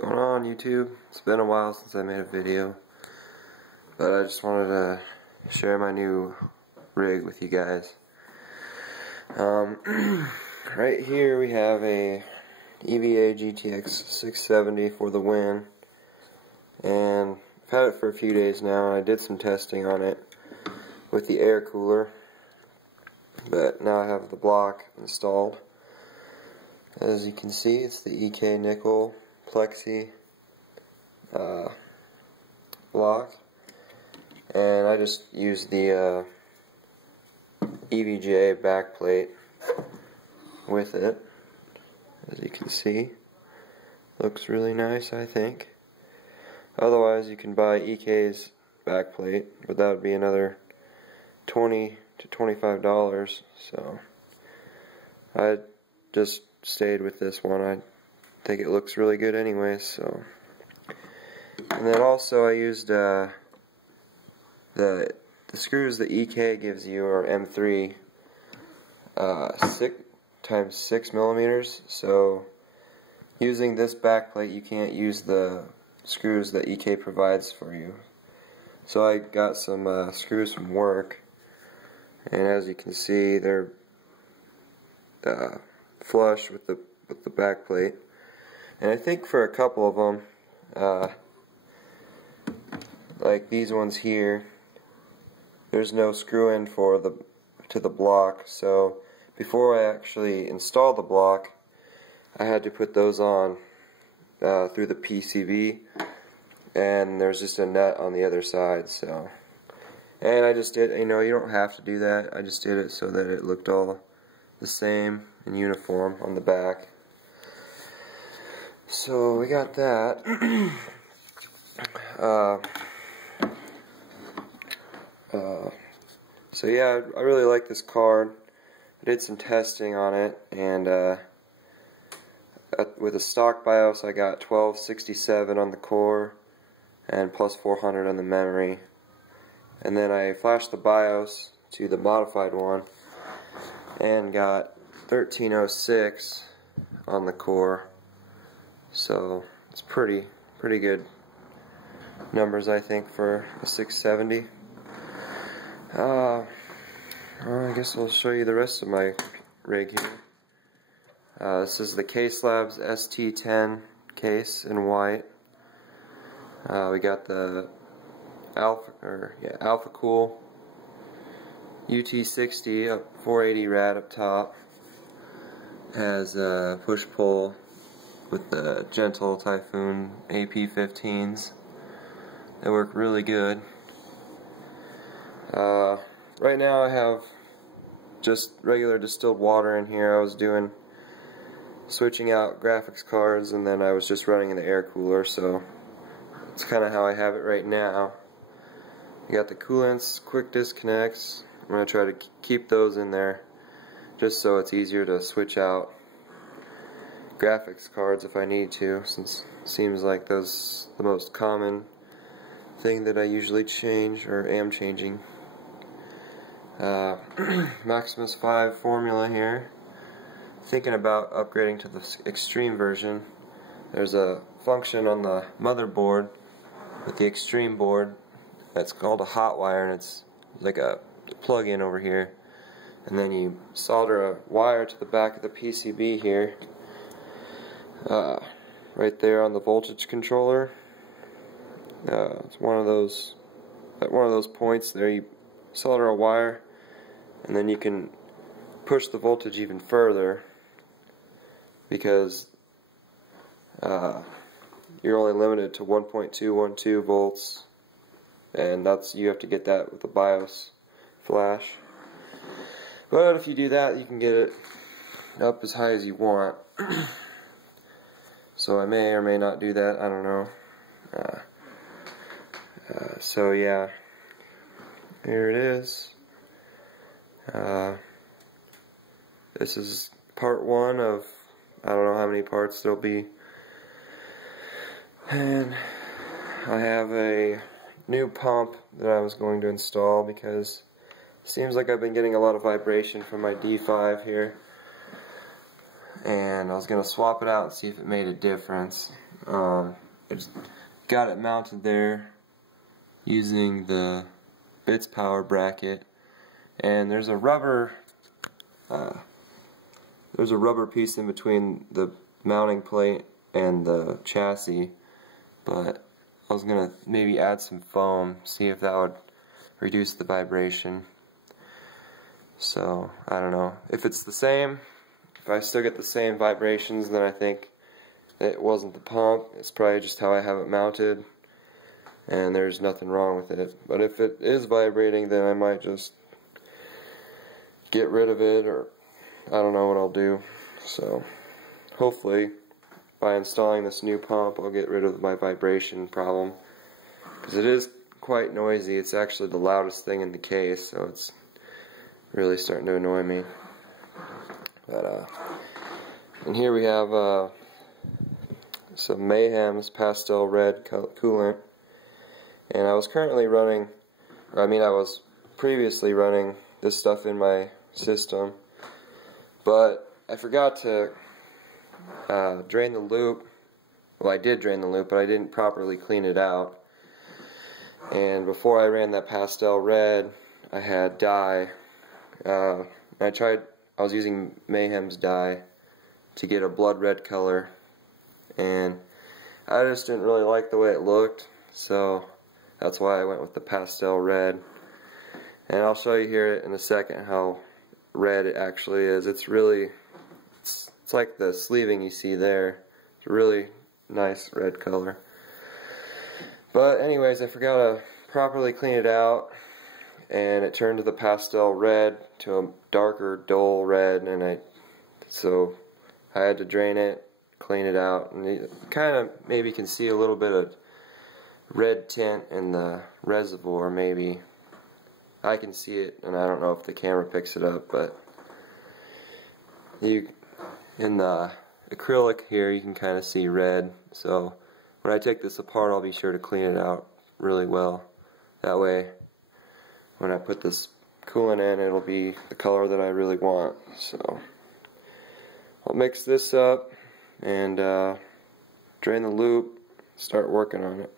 Going on YouTube? It's been a while since I made a video, but I just wanted to share my new rig with you guys. Right here we have a EVGA GTX 670 for the win, and I've had it for a few days now, and I did some testing on it with the air cooler, but now I have the block installed. As you can see, it's the EK nickel plexi block, and I just used the EVGA backplate with it. As you can see, looks really nice, I think. Otherwise, you can buy EK's backplate, but that would be another $20 to $25. So I just stayed with this one. I think it looks really good anyway. So, and then also I used the screws that EK gives you are M3 6x6 millimeters. So using this backplate, you can't use the screws that EK provides for you. So I got some screws from work, and as you can see, they're flush with the backplate. And I think for a couple of them, like these ones here, there's no screw in for to the block. So before I actually installed the block, I had to put those on through the PCB, and there's just a nut on the other side. So, and I just did, you don't have to do that. I just did it so that it looked all the same and uniform on the back. So we got that. So yeah, I really like this card. I did some testing on it, and with a stock BIOS I got 1267 on the core and plus 400 on the memory. And then I flashed the BIOS to the modified one and got 1306 on the core. So it's pretty good numbers, I think, for a 670. I guess I'll show you the rest of my rig here. This is the Caselabs ST10 case in white. We got the Alphacool UT60 up 480 rad up top. Has a push-pull with the gentle Typhoon AP15s. They work really good. Right now I have just regular distilled water in here. I was switching out graphics cards, and then I was just running in the air cooler, so it's kind of how I have it right now. You got the coolants, quick disconnects. I'm going to try to keep those in there just so it's easier to switch out graphics cards if I need to, since it seems like those the most common thing that I usually change or am changing. Maximus 5 formula here. Thinking about upgrading to the extreme version. There's a function on the motherboard with the extreme board that's called a hot wire, and it's like a plug-in over here, and then you solder a wire to the back of the PCB here, right there on the voltage controller. It's one of those points there. You solder a wire, and then you can push the voltage even further, because you're only limited to 1.212 volts, and you have to get that with the BIOS flash. But if you do that, you can get it up as high as you want. So I may or may not do that, I don't know. So yeah, here it is. This is part one of I don't know how many parts there'll be. And I have a new pump that I was going to install because it seems like I've been getting a lot of vibration from my D5 here. And I was going to swap it out and see if it made a difference. I just got it mounted there using the bits power bracket, and there's a rubber piece in between the mounting plate and the chassis, but I was gonna maybe add some foam, see if that would reduce the vibration. So I don't know if it's the same. If I still get the same vibrations, then I think it wasn't the pump. It's probably just how I have it mounted, and there's nothing wrong with it. But if it is vibrating, then I might just get rid of it, or I don't know what I'll do. So hopefully by installing this new pump, I'll get rid of my vibration problem, because it is quite noisy. It's actually the loudest thing in the case, so it's really starting to annoy me. But and here we have some Mayhem's pastel red coolant, and I was currently running, or I was previously running this stuff in my system, but I forgot to drain the loop. Well, I did drain the loop, but I didn't properly clean it out. And before I ran that pastel red, I had dye. I was using Mayhem's dye to get a blood red color, and I just didn't really like the way it looked, so that's why I went with the pastel red. And I'll show you here in a second how red it actually is. It's really, it's like the sleeving you see there. It's a really nice red color. But anyways, I forgot to properly clean it out, and it turned to the pastel red to a darker dull red, and so I had to drain it, clean it out, and you kind of maybe can see a little bit of red tint in the reservoir. Maybe I can see it, and I don't know if the camera picks it up, but in the acrylic here you can kind of see red. So when I take this apart, I'll be sure to clean it out really well. That way when I put this coolant in, it'll be the color that I really want. So I'll mix this up and drain the loop, start working on it.